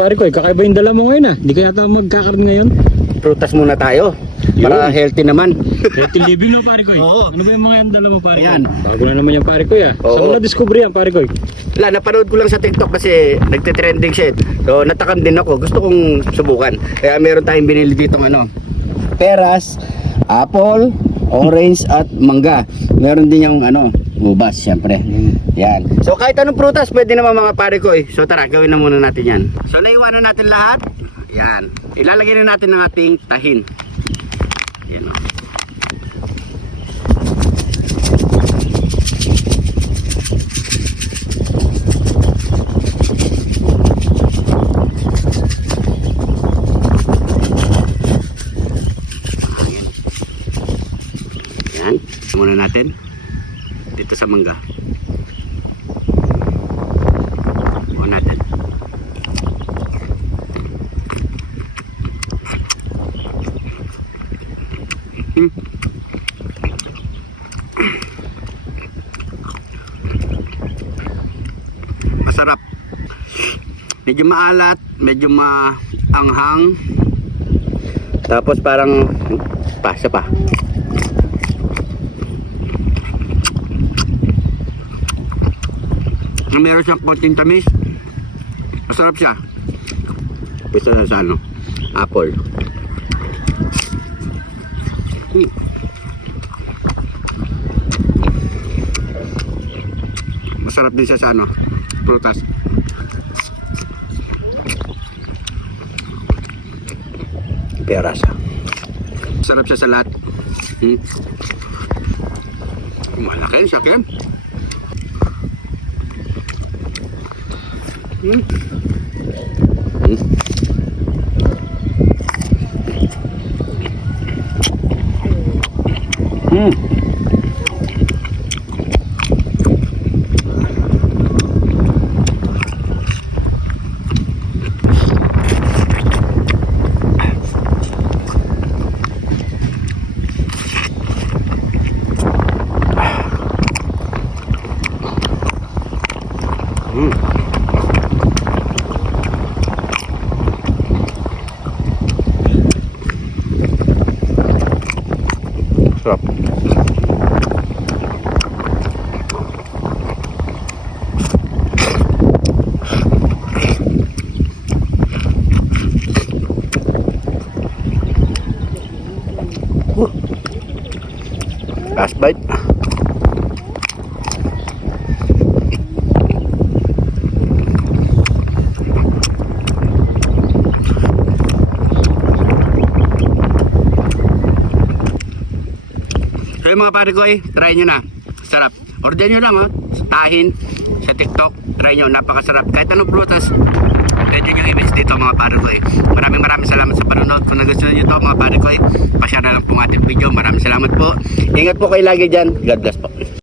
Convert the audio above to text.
pare ko, kakaiba yung dala mo ngayon ah. Hindi kaya tayo magkakaroon ngayon. Prutas muna tayo. Para healthy naman. Healthy living no pare ko. Oo. Ano ba yung mga yung dala mo pare ko? Ayan. Bago na naman yung pare ko ah. Oo. Saan mo na-discover yan pare ko? Wala, napanood ko lang sa TikTok kasi nagte-trending siya. So natakam din ako. Gusto kong subukan. Kaya meron tayong binili dito peras, apple, orange at mangga. Meron din yung ubas syempre. Yan. So kahit anong prutas pwede naman mga pare ko eh. So tara, gawin na muna natin yan. So naiwanan natin lahat. Yan. Ilalagay na natin ng ating tahin. Yan. Yan. Muna natin dito sa mangga. Muna natin. Masarap. Medyo maalat, medyo maanghang. Tapos parang pasa pa. Meron siyang konting tamis. Masarap siya. Isa sa apple. Masarap din siya sa prutas. Peras. Masarap siya sa lahat. Malaki siya, Ken. Sarap. Last bite. So mga pare ko try nyo na. Sarap. Order nyo lang sa tahin, sa TikTok. Try nyo, napakasarap. Kahit anong prutas, pwede nyo i-mix dito mga pare ko Maraming salamat sa panonood. Kung nagustuhan nyo ito mga pare ko, pa-share na lang po ang ating video. Maraming salamat po. Ingat po kayo lagi dyan. God bless po.